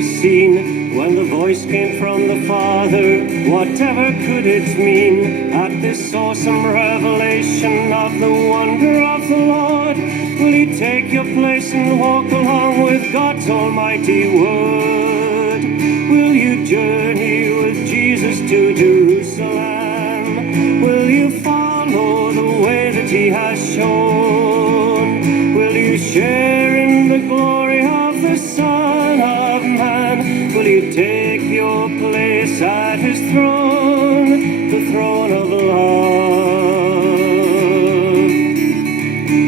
be seen. When the voice came from the Father, whatever could it mean? At this awesome revelation of the wonder of the Lord, will you take your place and walk along with God's almighty word? Will you journey with Jesus to Jerusalem? Will you follow the way that he has shown? Will you share in the glory of the Son of Man? Will you take your place at his throne, the throne of love?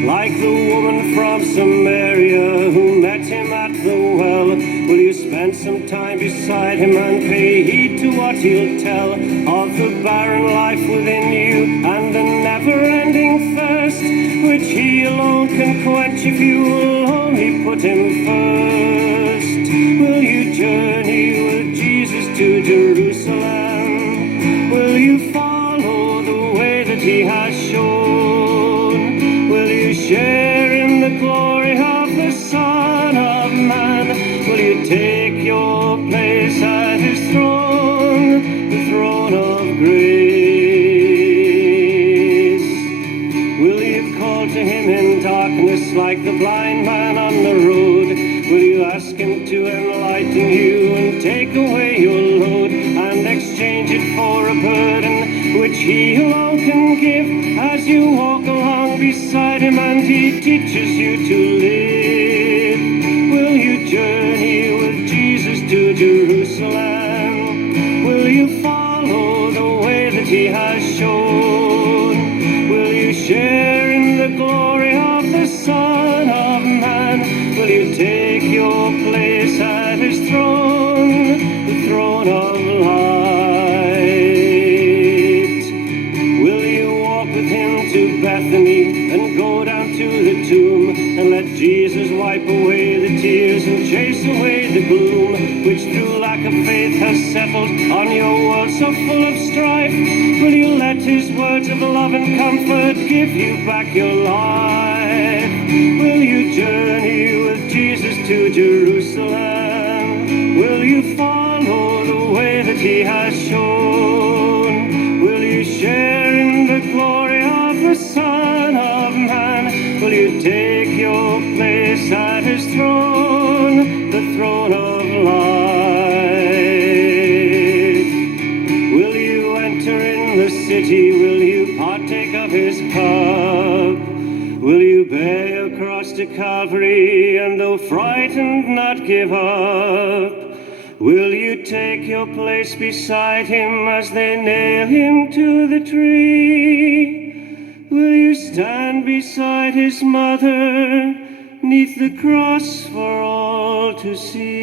Like the woman from Samaria who met him at the well, will you spend some time beside him and pay heed to what he'll tell of the barren life within you and the never-ending thirst which he alone can quench if you will only put him first? Will you journey with Jesus to Jerusalem? Will you follow the way that he has shown? Will you share in the glory of the Son of Man? Will you take your place at his throne, the throne of grace? Will you call to him in darkness like the blind man on the road? Will you ask him to enlighten you and take away your load and exchange it for a burden which he alone can give as you walk along beside him and he teaches you to live? Will you journey with Jesus to Jerusalem? Will you follow the way that he has shown? Will you share in the glory of the Son of Man? Will you take your place at his throne, the throne of light? Will you walk with him to Bethany and go down to the tomb and let Jesus wipe away the tears and chase away the gloom which through lack of faith has settled on your world so full of strife? Will you let his words of love and comfort give you back your life? Will you journey with Jesus to Jerusalem? Will you follow the way that he has shown? Will you share in the glory of the Son of Man? Will you take your place at his throne, the throne of light? Will you enter in the city? Will you partake of his cup? Will you bear your cross to Calvary and though frightened not give up? Will you take your place beside him as they nail him to the tree? Will you stand beside his mother, 'neath the cross for all to see?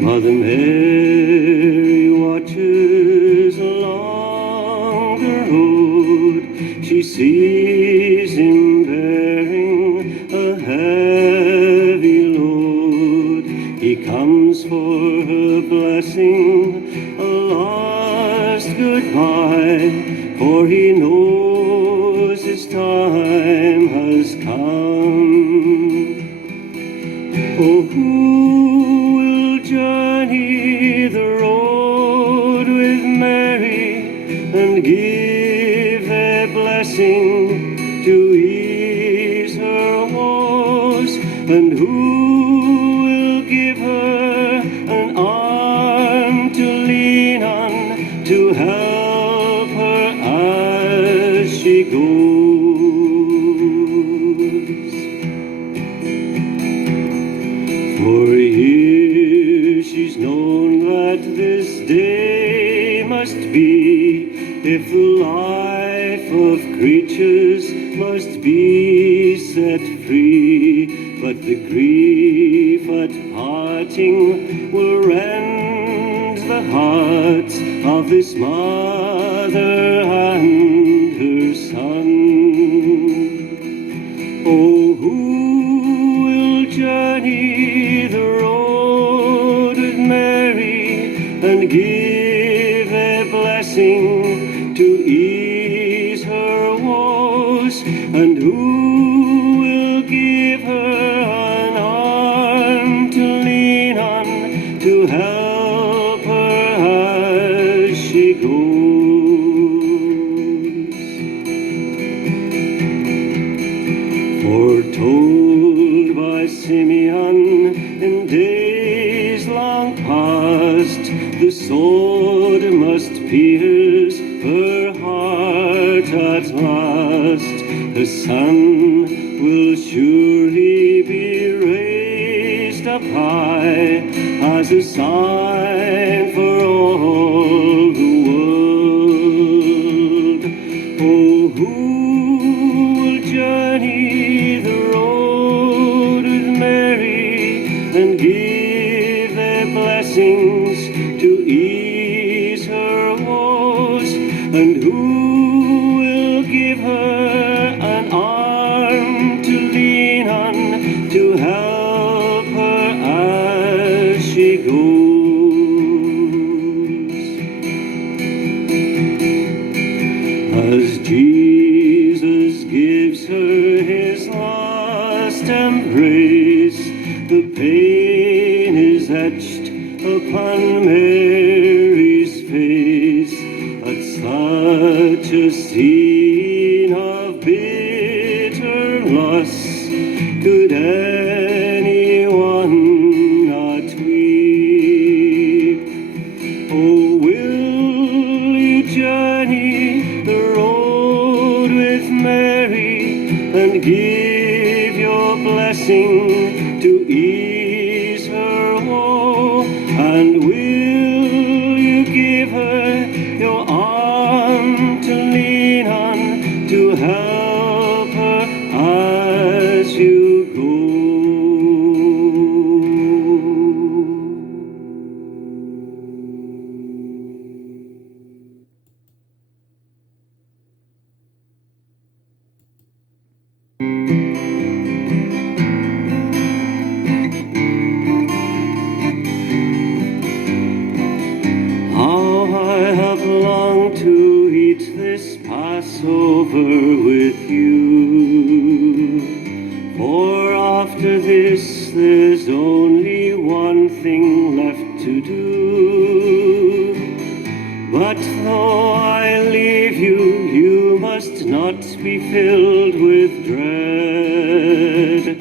Mother Mary watches along the road. She sees him bearing a heavy load. He comes for her blessing, a last goodbye, for he knows his time has come. Oh, who will journey the road with Mary and give their blessing to ease her woes? And who will give her an arm to lean on to help her as she goes? For years she's known that this day must be, if the life of creatures must be set free. But the grief at parting will rend the hearts of this mother and her son. Oh, who will journey the road with Mary and give give a blessing to ease her woes? And who will give her an arm to lean on, to help her as she goes? Foretold by Simeon in days long past, the sword must pierce her heart at last. The Son will surely be raised up high as a sign for all the world. Oh, who will journey the road with Mary and give their blessings to ease her woes? And who will give her an arm to lean on, to help her as she goes? As Jesus gives her his last embrace, the pain is etched upon Mary's face. At such a scene of bitter loss, could anyone not weep? Oh, will you journey the road with Mary and give your blessing to ease her woe? And will you give her your arm to lean on, to help her as you go? How I have longed to eat this Passover with you, for after this there's only one thing left to do. But though I leave you, you must not be filled with dread.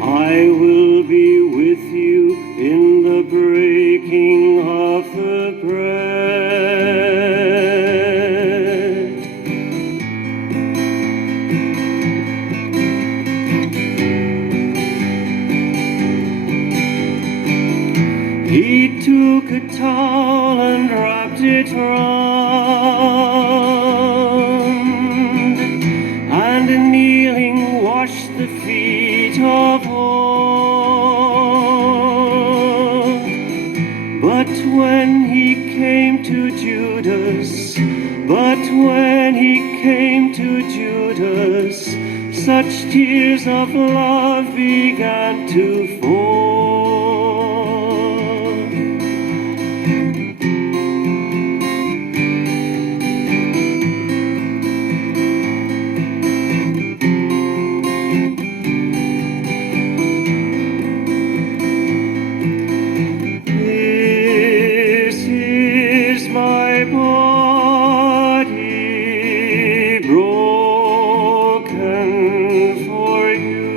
I will be with you in the breaking of the bread. He took a towel and wrapped it round, and kneeling washed the feet of all. But when he came to Judas, such tears of love began to fall. This is my body broken for you.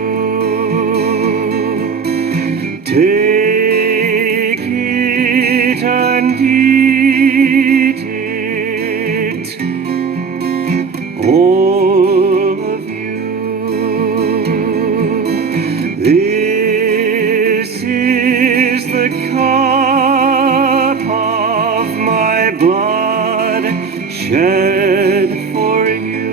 Take it and eat it, all of you. This is the cup of my blood shed for you.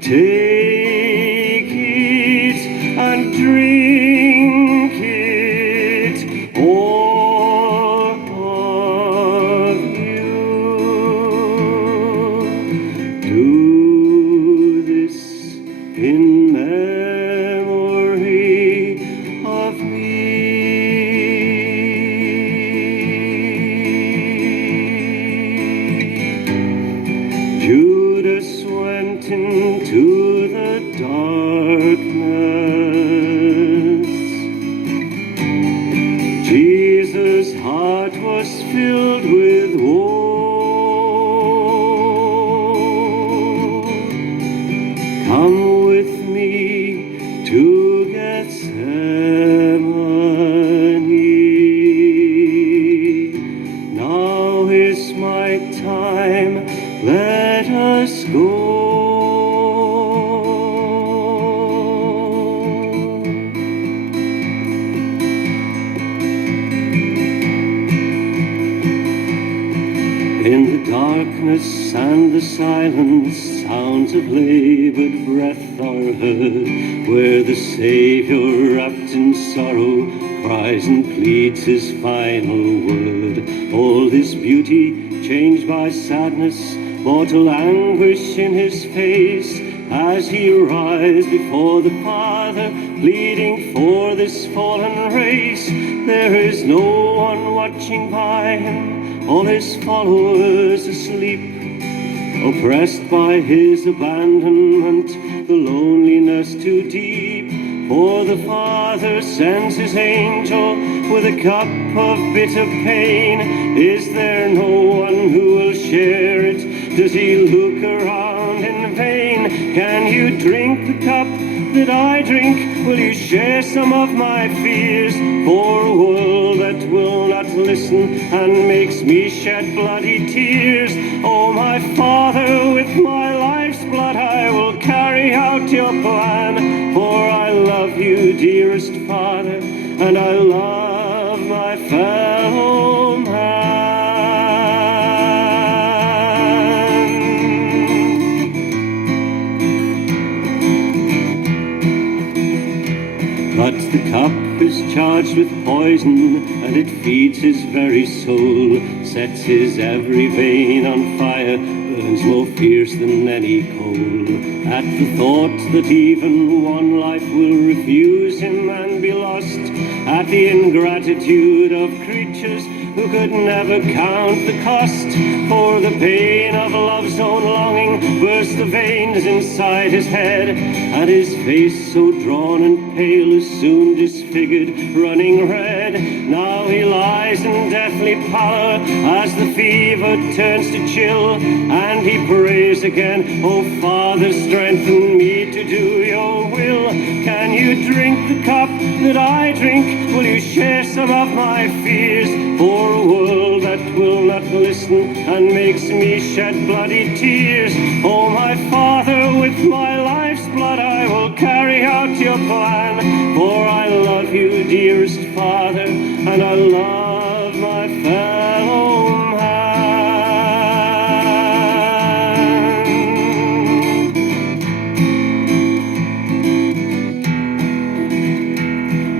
Take it and drink it, all of you. Do this in memory of me. filled with woe. Come with me to Gethsemane. Now is my time, let us go. In the darkness and the silence, sounds of labored breath are heard, where the Savior, wrapped in sorrow, cries and pleads his final word. All this beauty changed by sadness, mortal anguish in his face, as he rises before the Father, pleading for this fallen race. There is no one watching by him, all his followers asleep, oppressed by his abandonment, the loneliness too deep. For the Father sends his angel with a cup of bitter pain. Is there no one who will share it? Does he look around in vain? Can you drink the cup that I drink? Will you share some of my fears? For a world that will not listen and makes me shed bloody tears. Oh, my Father, with my life's blood I will carry out your plan. For I love you, dearest Father, and I love my fellow man. But the cup is charged with poison, and it feeds his very soul, sets his every vein on fire, burns more fierce than any coal. At the thought that even one life will refuse him and be lost, at the ingratitude of creatures who could never count the cost, for the pain of love's own longing burst the veins inside his head, and his face so drawn and pale is soon disfigured, running red. Now he lies in deathly pallor as the fever turns to chill, and he prays again, oh Father, strengthen me to do your will. Can you drink the cup that I drink? Will you share some of my fears? For a world that will not listen and makes me shed bloody tears. Oh, my Father, with my life's blood I will carry out your plan. For I love you, dearest Father, and I love my fellow man.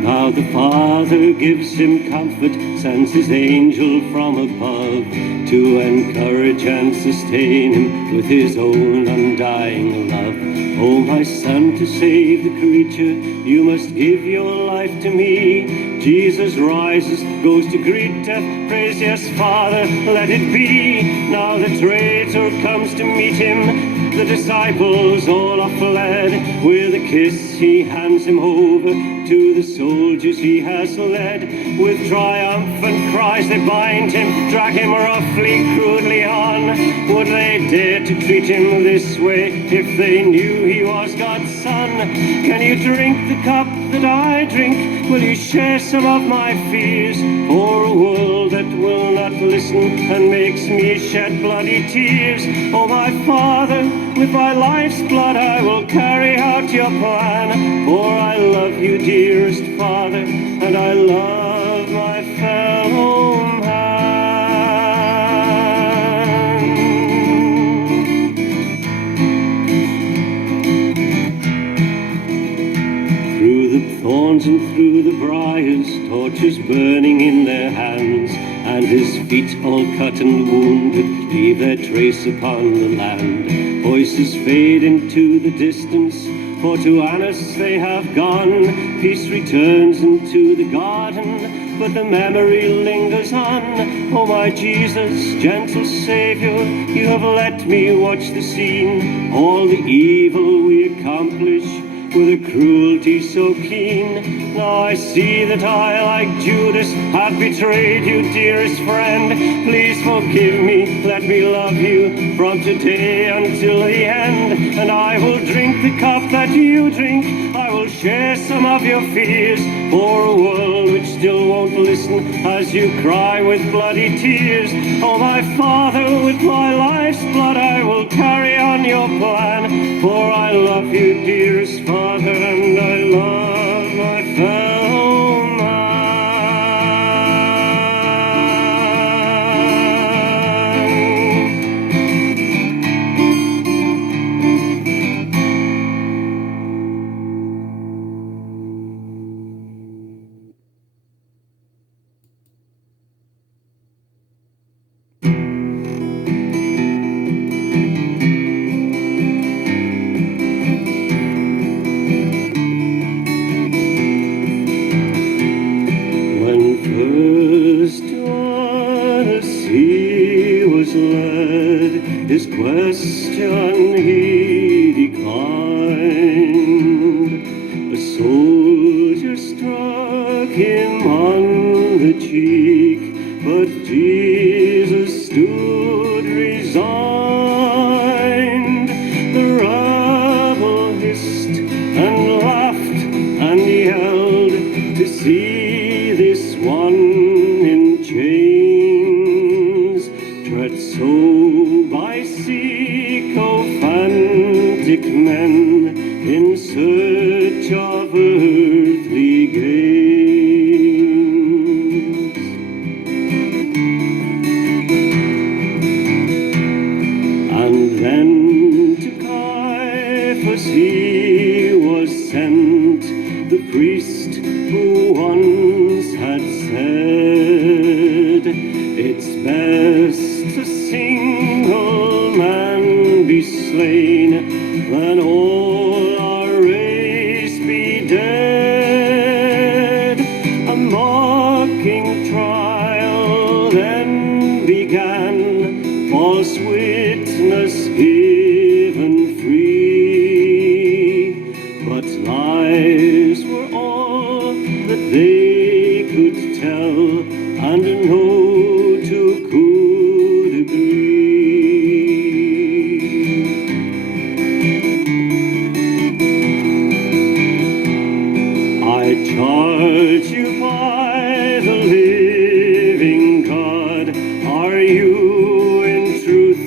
Now the Father gives him comfort, sends his angel from above to encourage and sustain him with his own undying love. Oh, my son, to save the creature, you must give your life to me. Jesus rises, goes to greet death, prays, yes, Father, let it be. Now the traitor comes to meet him, the disciples all are fled. With a kiss he hands him over to the soldiers he has led. With triumphant cries they bind him, drag him roughly, crudely on. Would they dare to treat him this way if they knew he was God's son? Can you drink the cup that I drink? Will you share some of my fears? For a world that will not listen and makes me shed bloody tears. Oh, my Father, with my life's blood I will carry out your plan. For I love you, dearest Father, and I love my fellow man. Through the thorns and through the briars, torches burning in their hands, and his feet all cut and wounded leave their trace upon the land. Voices fade into the distance, for to Annas they have gone. Peace returns into the garden, but the memory lingers on. Oh, my Jesus, gentle Savior, you have let me watch the scene. All the evil we accomplish with a cruelty so keen. Now I see that I, like Judas, have betrayed you, dearest friend. Please forgive me, let me love you from today until the end. And I will drink the cup that you drink, I will share some of your fears, for a world which still won't listen as you cry with bloody tears. Oh, my Father, with my life's blood I will carry on your plan, for I love you, dearest Father, and I love my fellow man. First on a sea was led, his question he declined. A soldier struck him on the cheek, but Jesus stood resigned. The rabble hissed and laughed and yelled to see this one in chains, tread so by sycophantic men in search of earthly gains. And then to Caiaphas he was sent, the priest who once had said, it's best a single man be slain than all our race be dead. A mocking trial then began, false witness given free, but lies were all that they could tell, and no two could agree. I charge you by the living God, are you in truth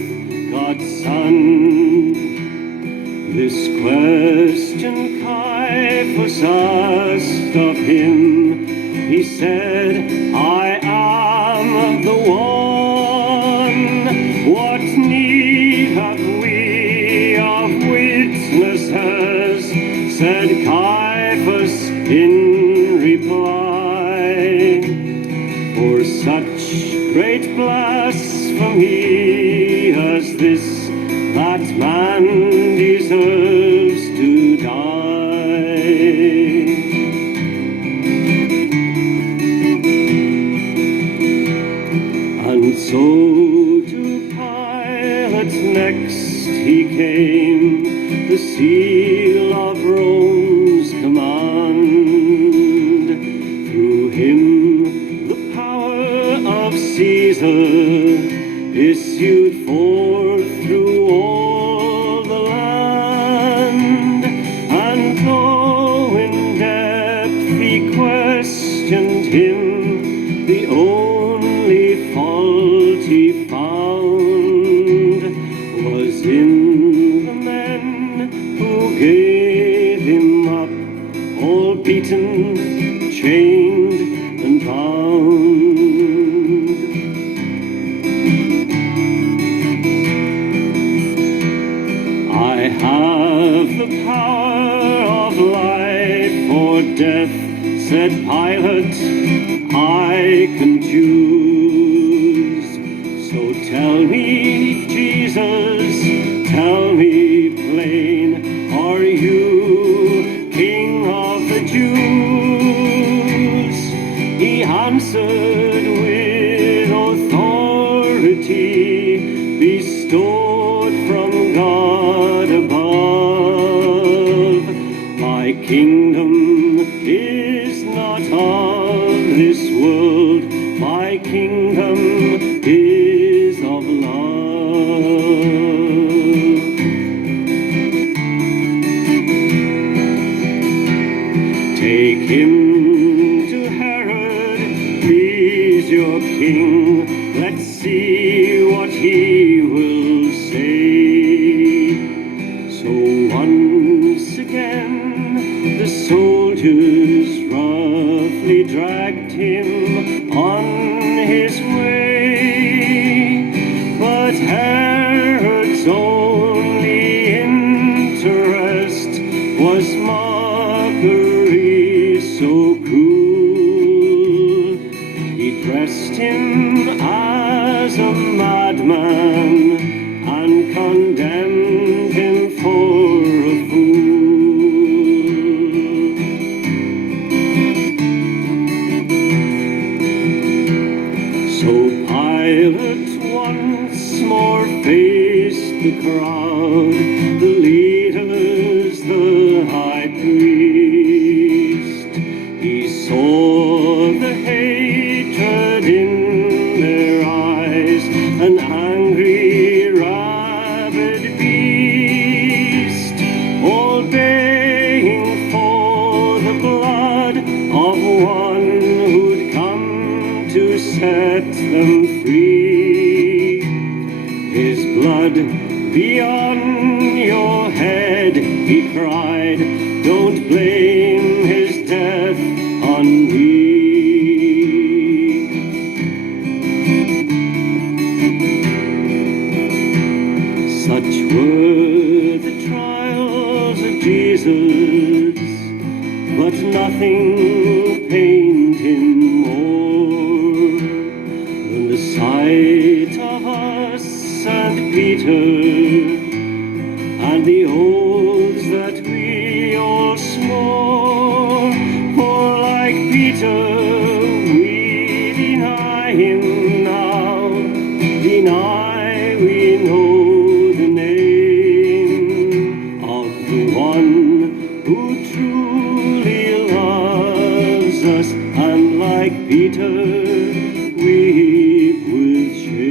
God's Son? This question Caiaphas asked of him. He said, I am the one. What need have we of witnesses? Said Caiaphas in reply. For such great blasphemy as this, that man deserves to die. And so to Pilate next he came, the seal of Rome's command. Through him the power of Caesar issued forth through all the land. And though in depth he questioned him, the only fault he found was in the men who gave him up, all beaten, chained, and bound. I have the power of life or death, said Pilate, I can choose. So tell me, Jesus, tell me plain, are you King of the Jews? He answered with authority bestowed from God above. My kingdom is not of this world. My kingdom is of love. Take him to Herod, he's your king. Let's see what he will say. So once again the soldiers roughly dragged him on his way, but Herod's only interest was mockery so cruel. He dressed him as a madman and condemned him for a fool. So Pilate once more faced the crowd, the leaders, the high priest. He saw the hatred in their eyes, an angry, rabid beast, all baying for the blood of one who'd come to set them free. His blood be on your head, he cried, don't blame his death on me. Such were the trials of Jesus, but nothing pained him more than the sight of us and Peter, and the oaths that we all swore. For like Peter, we deny him now, deny we know the name of the one who truly loves us, and like Peter, weep with shame.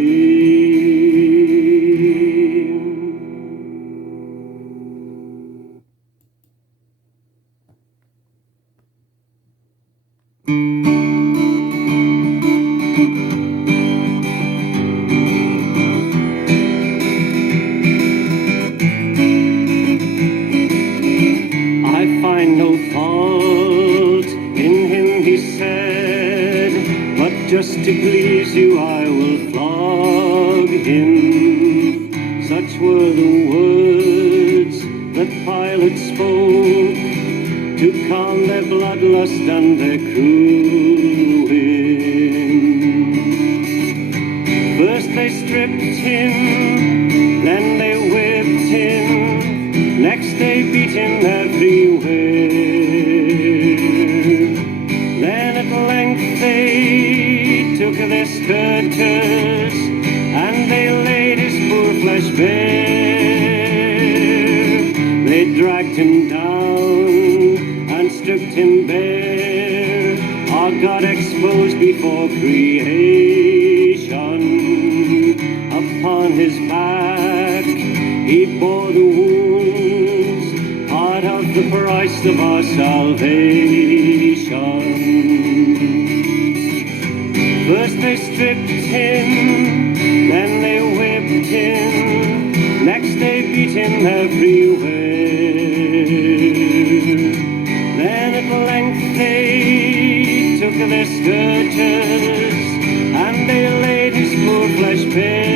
I find no fault in him, he said, but just to please you I will flog him. Such were the words that Pilate spoke to calm their bloodlust and their cruel whim. First they stripped him, then they whipped him, next they beat him everywhere. Then at length they took their scourges, and they laid his poor flesh bare. They dragged him down and stripped him bare, our God exposed before creation. Upon his back he bore the wounds, part of the price of our salvation. First they stripped him, then they whipped him, next they beat him everywhere. Then at length they took their scourges, and they laid his poor flesh bare.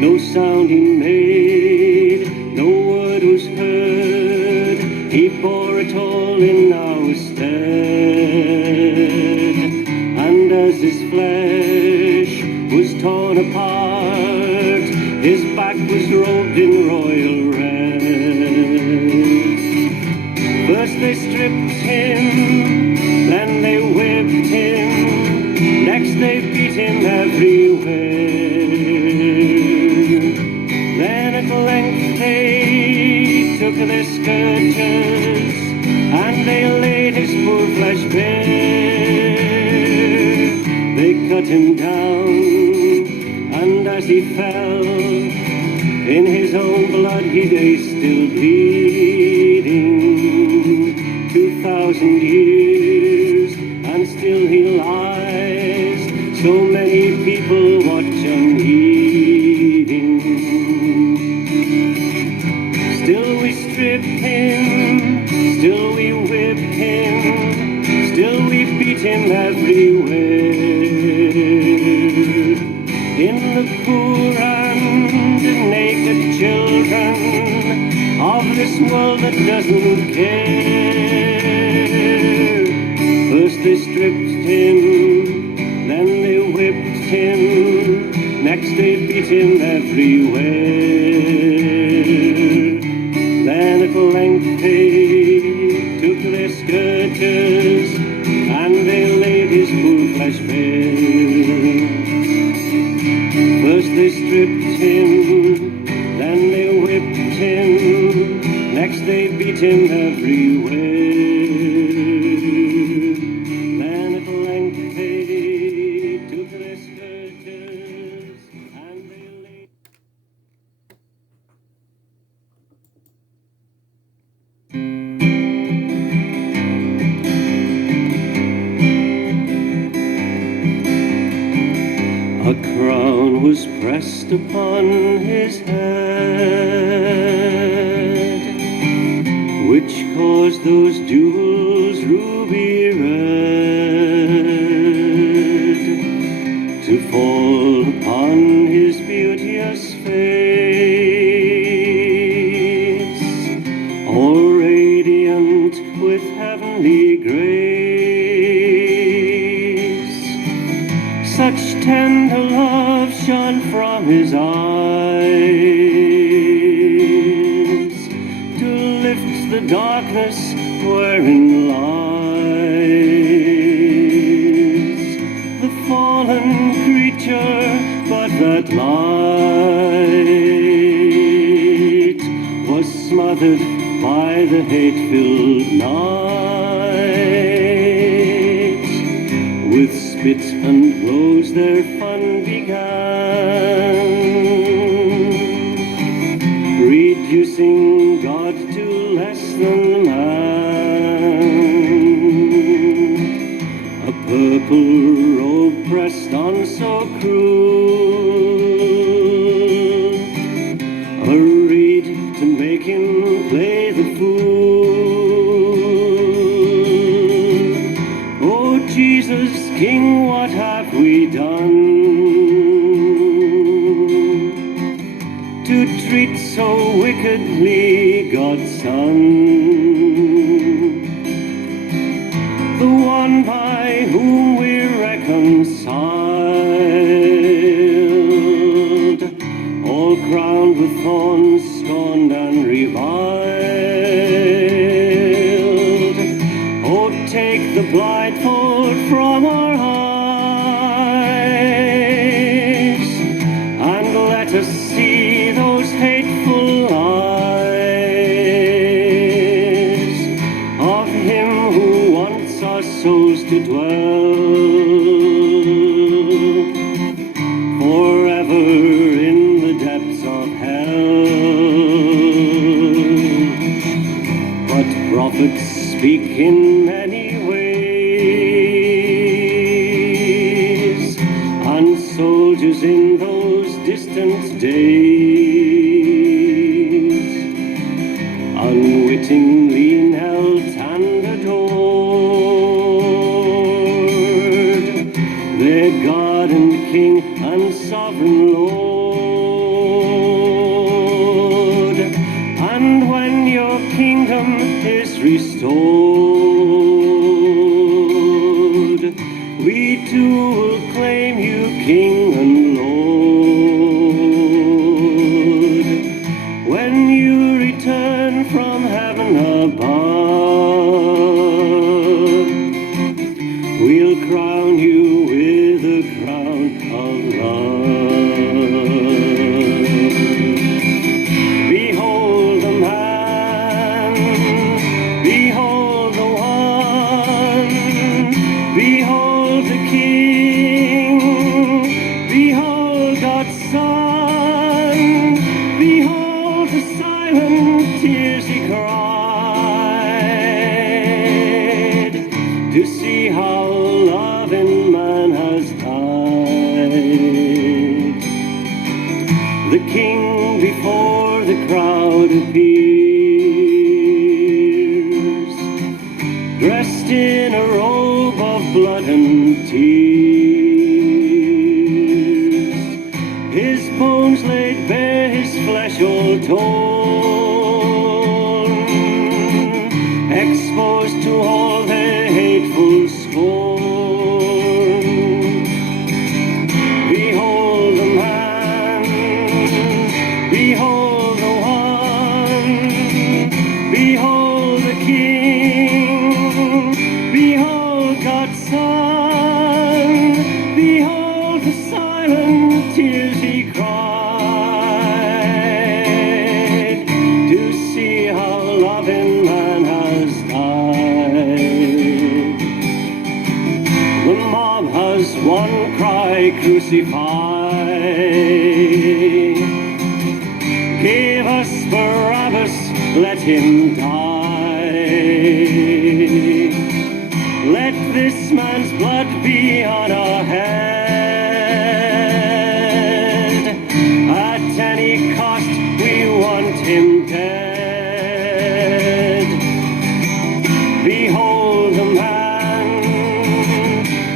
No sound he made, no word was heard, he bore it all in our stead. And as his flesh was torn apart, his back was robed in royal red. First they stripped him, then they whipped him, next they beat him everywhere. Then at length they took their scourges, and they laid his poor flesh bare. They cut him down, and as he fell, in his own blood he lay still bleeding. 2,000 years, and still he lies. So many people watch unheeding. Still we strip him, still we whip him, still we beat him everywhere. In the poor and naked children of this world that doesn't care. First they stripped him, then they whipped him, next they beat him everywhere. Then at length they took their scourges, and they laid his poor flesh bare. First they stripped him, then they whipped him, next they beat him everywhere. Then at length they took their scourges, and they laid... A crown was pressed upon his head, which caused those jewels ruby red to fall upon his beauteous face, all radiant with heavenly grace. Such tender love shone from his eyes to lift the darkness wherein lies the fallen creature. But that light was smothered by the hate-filled night. With spit and blows their fun began, reducing God to less than man. A purple robe pressed on so cruel, a reed to make him play the fool. Oh Jesus, King, what have we done to treat so wickedly God's Son, the one by whom we're reconciled, all crowned with thorns, scorned and reviled. Oh, take the blindfold from our eyes, and let us see those hateful eyes of him who wants our souls to dwell forever in the depths of hell. But prophets speak in many ways, and soldiers in those distant days unwittingly knelt and adored their God and King and Sovereign Lord. And when your kingdom is restored, we too will claim you King and Lord. When you return from heaven above, we'll crown you with a crown of love. Behold the man appears, dressed in a robe of blood and tears, his bones laid bare, his flesh all torn, exposed to all their hateful scorn. Behold the man, behold the one, behold the King, behold God's Son, behold the silent tears he cried, to see how loving man has died. The mob has one cry, crucify. Give us Barabbas, let him die. Let this man's blood be on our head. At any cost, we want him dead. Behold the man,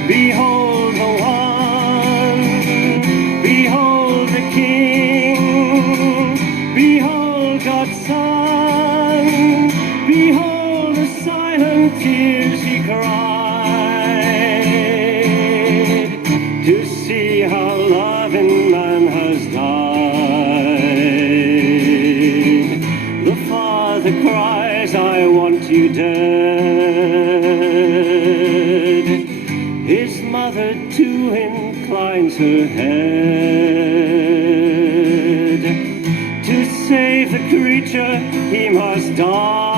behold the one, behold the King, behold God's Son, behold the silent tears he cried, to see how loving man has died. The Father cries, I want you dead. His mother too inclines her head. To save the creature he must die.